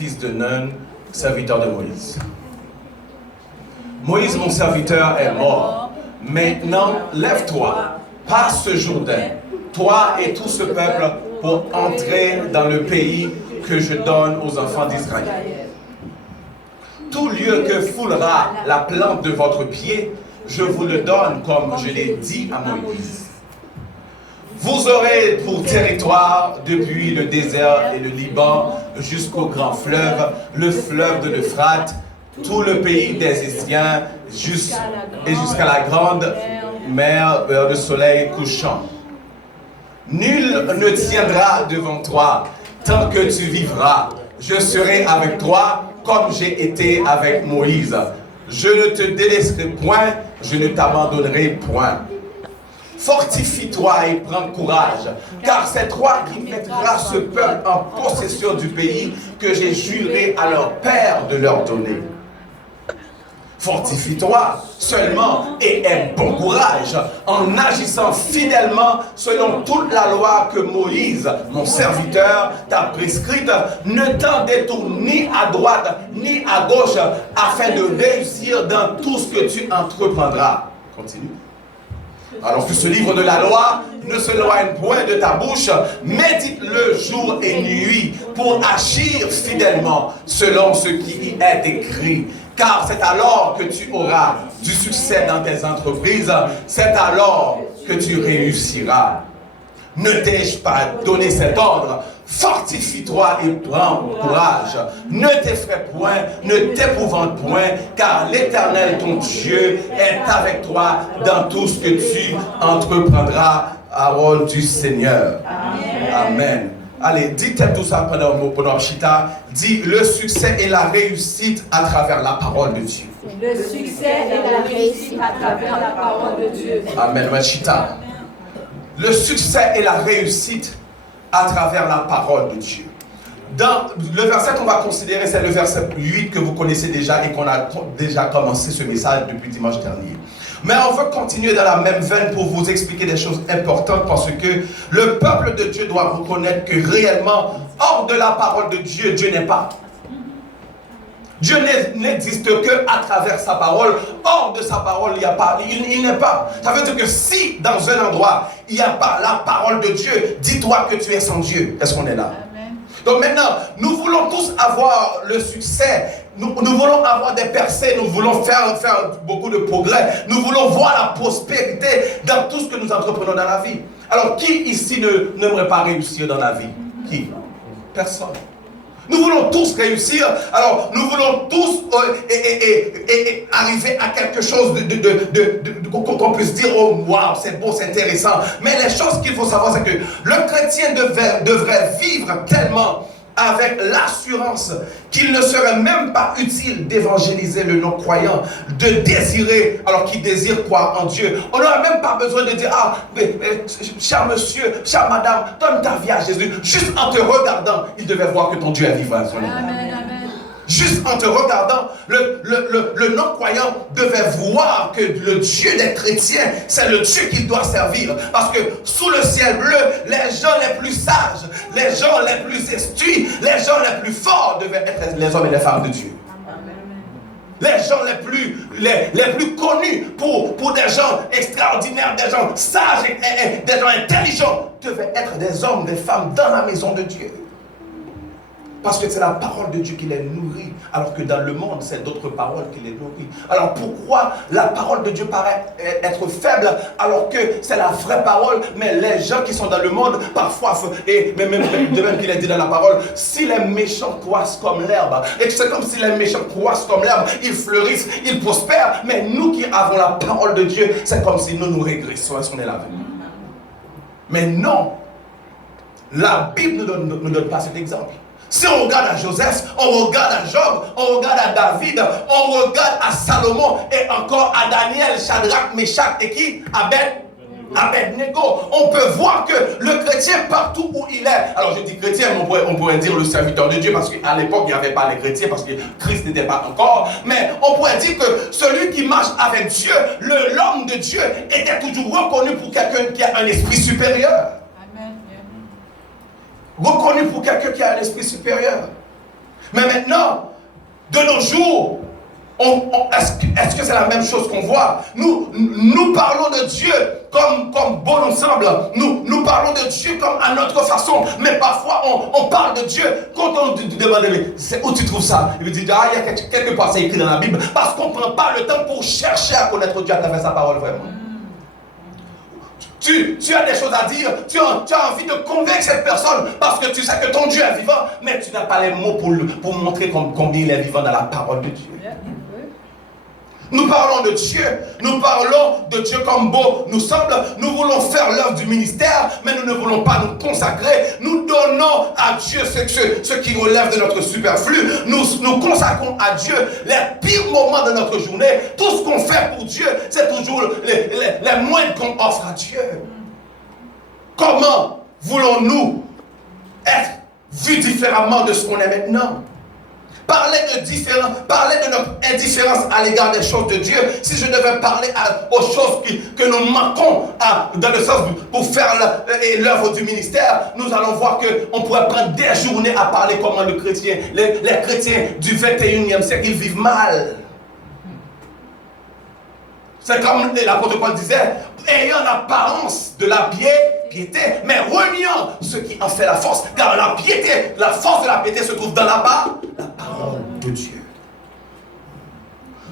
fils de Nun, serviteur de Moïse. Moïse, mon serviteur, est mort. Maintenant, lève-toi, passe ce Jourdain, toi et tout ce peuple, pour entrer dans le pays que je donne aux enfants d'Israël. Tout lieu que foulera la plante de votre pied, je vous le donne comme je l'ai dit à Moïse. Vous aurez pour territoire depuis le désert et le Liban jusqu'au grand fleuve, le fleuve de l'Euphrate, tout le pays des Hésiens et jusqu'à la grande mer vers le soleil couchant. Nul ne tiendra devant toi tant que tu vivras. Je serai avec toi comme j'ai été avec Moïse. Je ne te délaisserai point, je ne t'abandonnerai point. Fortifie-toi et prends courage, car c'est toi qui mettras ce peuple en possession du pays que j'ai juré à leur père de leur donner. Fortifie-toi seulement et aie bon courage en agissant fidèlement selon toute la loi que Moïse, mon serviteur, t'a prescrite. Ne t'en détourne ni à droite ni à gauche afin de réussir dans tout ce que tu entreprendras. Continue. Alors que ce livre de la loi ne s'éloigne point de ta bouche, médite-le jour et nuit pour agir fidèlement selon ce qui y est écrit. Car c'est alors que tu auras du succès dans tes entreprises, c'est alors que tu réussiras. Ne t'ai-je pas donné cet ordre? Fortifie-toi et prends courage. Ne t'effraie point, ne t'épouvante point, car l'Éternel, ton Dieu, est avec toi dans tout ce que tu entreprendras, parole du Seigneur. Amen. Amen. Allez, dites tout ça pendant Chita. Dis le succès et la réussite à travers la parole de Dieu. Le succès et la réussite à travers la parole de Dieu. Amen. Chita. Le succès et la réussite à travers la parole de Dieu. Dans le verset qu'on va considérer, c'est le verset 8 que vous connaissez déjà et qu'on a déjà commencé ce message depuis dimanche dernier. Mais on veut continuer dans la même veine pour vous expliquer des choses importantes parce que le peuple de Dieu doit reconnaître que réellement, hors de la parole de Dieu, Dieu n'est pas. Dieu n'existe que à travers sa parole. Hors de sa parole, il n'y a pas. Il n'est pas. Ça veut dire que si dans un endroit, il n'y a pas la parole de Dieu, dis-toi que tu es sans Dieu. Est-ce qu'on est là? Amen. Donc maintenant, nous voulons tous avoir le succès. Nous voulons avoir des percées. Nous voulons faire beaucoup de progrès. Nous voulons voir la prospérité dans tout ce que nous entreprenons dans la vie. Alors, qui ici n'aimerait pas réussir dans la vie? Qui? Personne. Nous voulons tous réussir, alors nous voulons tous arriver à quelque chose qu'on puisse dire, oh wow, c'est beau, c'est intéressant. Mais les choses qu'il faut savoir, c'est que le chrétien devrait vivre tellement avec l'assurance qu'il ne serait même pas utile d'évangéliser le non-croyant, de désirer, alors qu'il désire croire en Dieu. On n'aura même pas besoin de dire, ah, cher monsieur, chère madame, donne ta vie à Jésus. Juste en te regardant, il devait voir que ton Dieu est vivant. Amen, amen. Juste en te regardant, le non-croyant devait voir que le Dieu des chrétiens, c'est le Dieu qu'il doit servir. Parce que sous le ciel bleu, les gens les plus sages, les gens les plus instruits, les gens les plus forts devaient être les hommes et les femmes de Dieu. Les gens les plus connus pour des gens extraordinaires, des gens sages, des gens intelligents, devaient être des hommes, des femmes dans la maison de Dieu. Parce que c'est la parole de Dieu qui les nourrit, alors que dans le monde, c'est d'autres paroles qui les nourrissent. Alors pourquoi la parole de Dieu paraît être faible, alors que c'est la vraie parole, mais les gens qui sont dans le monde, parfois, et même qu'il est dit dans la parole, si les méchants croissent comme l'herbe, et c'est comme si les méchants croissent comme l'herbe, ils fleurissent, ils prospèrent, mais nous qui avons la parole de Dieu, c'est comme si nous régressons. Est-ce qu'on est là? Mais non, la Bible ne donne pas cet exemple. Si on regarde à Joseph, on regarde à Job, on regarde à David, on regarde à Salomon et encore à Daniel, Shadrach, Meshach et qui? Abednego. On peut voir que le chrétien partout où il est, alors je dis chrétien, on pourrait dire le serviteur de Dieu parce qu'à l'époque il n'y avait pas les chrétiens parce que Christ n'était pas encore, mais on pourrait dire que celui qui marche avec Dieu, l'homme de Dieu était toujours reconnu pour quelqu'un qui a un esprit supérieur. Reconnu pour quelqu'un qui a un esprit supérieur. Mais maintenant, de nos jours, est-ce que c'est la même chose qu'on voit? Nous parlons de Dieu comme bon ensemble. Nous parlons de Dieu comme à notre façon. Mais parfois, on parle de Dieu. Quand on demande, c'est où tu trouves ça? Il me dit, il y a quelque part, c'est écrit dans la Bible. Parce qu'on ne prend pas le temps pour chercher à connaître Dieu à travers sa parole, vraiment. Tu as des choses à dire, tu as envie de convaincre cette personne parce que tu sais que ton Dieu est vivant, mais tu n'as pas les mots pour montrer combien il est vivant dans la parole de Dieu. Nous parlons de Dieu comme beau nous semble. Nous voulons faire l'œuvre du ministère, mais nous ne voulons pas nous consacrer. Nous donnons à Dieu ce qui relève de notre superflu. Nous consacrons à Dieu les pires moments de notre journée. Tout ce qu'on fait pour Dieu, c'est toujours les moindres qu'on offre à Dieu. Comment voulons-nous être vus différemment de ce qu'on est maintenant? Parler de notre indifférence à l'égard des choses de Dieu. Si je devais parler aux choses que nous manquons dans le sens pour faire l'œuvre du ministère, nous allons voir qu'on pourrait prendre des journées à parler comment les chrétiens du 21e siècle, ils vivent mal. C'est comme l'apôtre Paul disait, ayant l'apparence de la piété, mais reniant ce qui en fait la force. Car la piété, la force de la piété se trouve dans la parole de Dieu.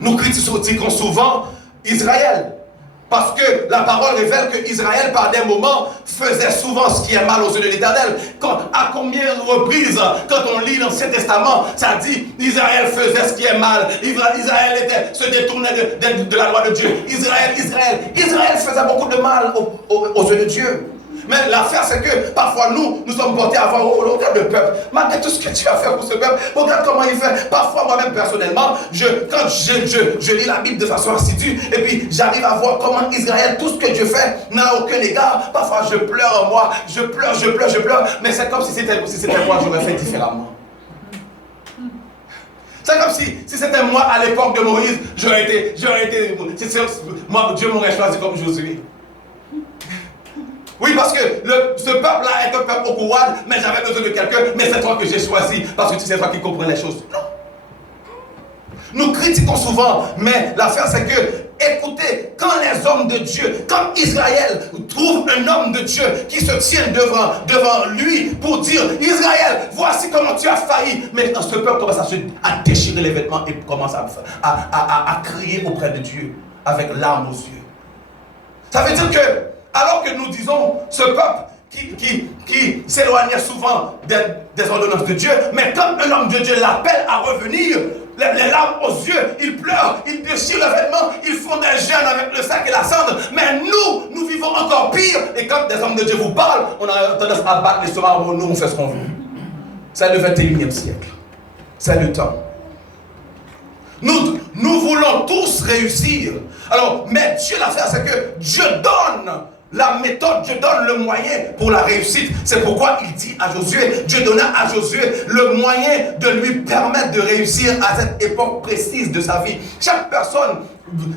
Nous critiquons souvent Israël. Parce que la parole révèle que Israël, par des moments, faisait souvent ce qui est mal aux yeux de l'Éternel. À combien de reprises, quand on lit l'Ancien Testament, ça dit Israël faisait ce qui est mal. Israël se détournait de la loi de Dieu. Israël faisait beaucoup de mal aux yeux de Dieu. Mais l'affaire, c'est que parfois nous sommes portés à voir, regarde le peuple, malgré tout ce que tu as fait pour ce peuple, regarde comment il fait. Parfois, moi-même, personnellement, quand je lis la Bible de façon assidue, et puis j'arrive à voir comment Israël, tout ce que Dieu fait, n'a aucun égard. Parfois, je pleure en moi, je pleure, mais c'est comme si c'était moi, j'aurais fait différemment. C'est comme si c'était moi à l'époque de Moïse, j'aurais été moi, Dieu m'aurait choisi comme Josué. Oui, parce que ce peuple-là est un peuple au courant, mais j'avais besoin de quelqu'un, mais c'est toi que j'ai choisi, parce que c'est toi qui comprends les choses. Non. Nous critiquons souvent, mais l'affaire c'est que, écoutez, quand les hommes de Dieu, quand Israël trouve un homme de Dieu qui se tient devant lui pour dire, Israël, voici comment tu as failli, mais ce peuple commence à déchirer les vêtements et commence à crier auprès de Dieu avec larmes aux yeux. Ça veut dire que, alors que nous disons ce peuple qui s'éloignait souvent des ordonnances de Dieu, mais quand un homme de Dieu l'appelle à revenir, les larmes aux yeux, ils pleurent, ils déchirent le vêtement, ils font des jeûnes avec le sac et la cendre, mais nous vivons encore pire, et quand des hommes de Dieu vous parlent, on a tendance à battre les stomacs, nous on fait ce qu'on veut. C'est le 21e siècle, c'est le temps. Nous voulons tous réussir. Alors, mais Dieu, l'affaire, c'est que Dieu donne la méthode, Dieu donne le moyen pour la réussite. C'est pourquoi il dit à Josué, Dieu donna à Josué le moyen de lui permettre de réussir à cette époque précise de sa vie. Chaque personne,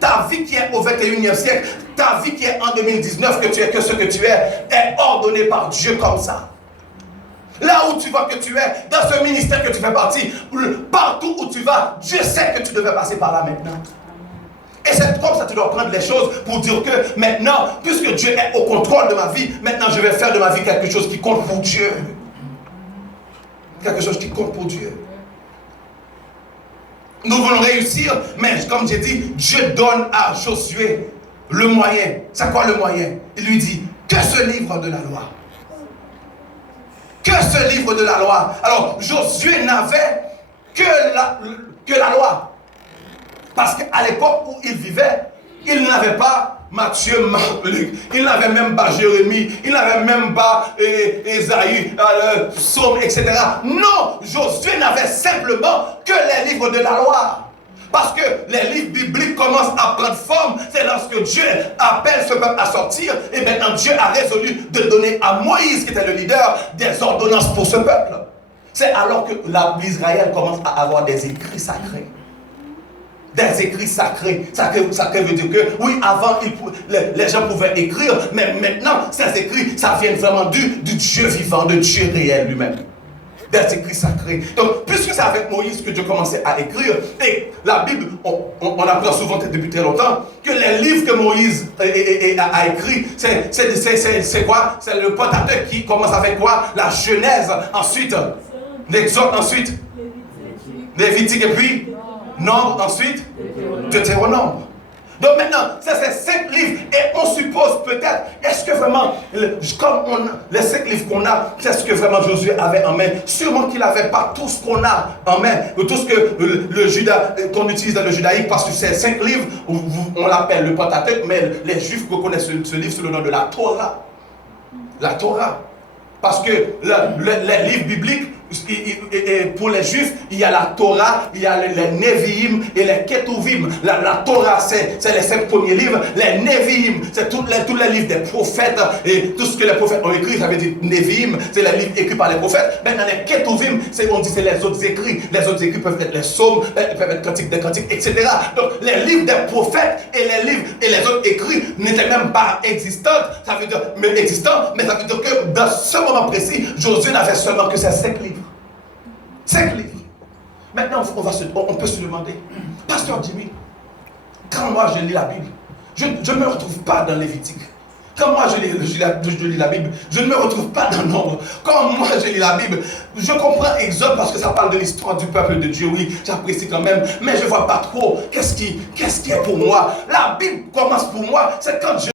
ta vie qui est au 21e siècle, ta vie qui est en 2019, que ce que tu es ordonnée par Dieu comme ça. Là où tu vois que tu es, dans ce ministère que tu fais partie, partout où tu vas, Dieu sait que tu devais passer par là maintenant. Et c'est comme ça que tu dois prendre les choses pour dire que maintenant, puisque Dieu est au contrôle de ma vie, maintenant je vais faire de ma vie quelque chose qui compte pour Dieu. Quelque chose qui compte pour Dieu. Nous voulons réussir, mais comme j'ai dit, Dieu donne à Josué le moyen. C'est quoi le moyen? Il lui dit, que ce livre de la loi. Que ce livre de la loi. Alors, Josué n'avait que la loi. Parce qu'à l'époque où il vivait, il n'avait pas Matthieu, Marc, Luc, il n'avait même pas Jérémie, il n'avait même pas Ésaïe, Psaume, etc. Non, Josué n'avait simplement que les livres de la loi. Parce que les livres bibliques commencent à prendre forme, c'est lorsque Dieu appelle ce peuple à sortir, et maintenant Dieu a résolu de donner à Moïse, qui était le leader, des ordonnances pour ce peuple. C'est alors que l'Israël commence à avoir des écrits sacrés. Des écrits sacrés. Sacré veut dire que, oui, avant, les gens pouvaient écrire, mais maintenant, ces écrits, ça vient vraiment du Dieu vivant, de Dieu réel lui-même. des écrits sacrés. Donc, puisque c'est avec Moïse que Dieu commençait à écrire, et la Bible, on apprend souvent depuis très longtemps, que les livres que Moïse a écrits, c'est quoi? C'est le Pentateuque qui commence avec quoi? La Genèse, ensuite l'Exode, ensuite Lévitique, et puis Nombre, ensuite Deutéronome. Donc maintenant, c'est ces 5 livres et on suppose peut-être, est-ce que vraiment, comme les 5 livres qu'on a, c'est ce que vraiment Josué avait en main? Sûrement qu'il n'avait pas tout ce qu'on a en main, ou tout ce que qu'on utilise dans le judaïque, parce que ces 5 livres, on l'appelle le Pentateuque, mais les Juifs reconnaissent ce livre sous le nom de la Torah. La Torah. Parce que les livres bibliques, pour les Juifs, il y a la Torah, il y a les Nevi'im et les Ketuvim. La Torah, c'est les 5 premiers livres. Les Nevi'im, c'est tous les livres des prophètes. Et tout ce que les prophètes ont écrit, ça veut dire Nevi'im, c'est les livres écrits par les prophètes. Maintenant, les Ketuvim, on dit c'est les autres écrits. Les autres écrits peuvent être les psaumes, peuvent être cantiques des cantiques, etc. Donc, les livres des prophètes et les livres et les autres écrits n'étaient même pas existants. Ça veut dire, mais existants, mais ça veut dire que dans ce moment précis, Josué n'avait seulement que ces 5 livres. 5 livres. Maintenant, on peut se demander, Pasteur Jimmy, quand moi je lis la Bible, je ne me retrouve pas dans Lévitique. Quand moi je lis la Bible, je ne me retrouve pas dans Nombre. Quand moi je lis la Bible, je comprends Exode parce que ça parle de l'histoire du peuple de Dieu, oui, j'apprécie quand même, mais je ne vois pas trop qu'est-ce qui est pour moi. La Bible commence pour moi, c'est quand je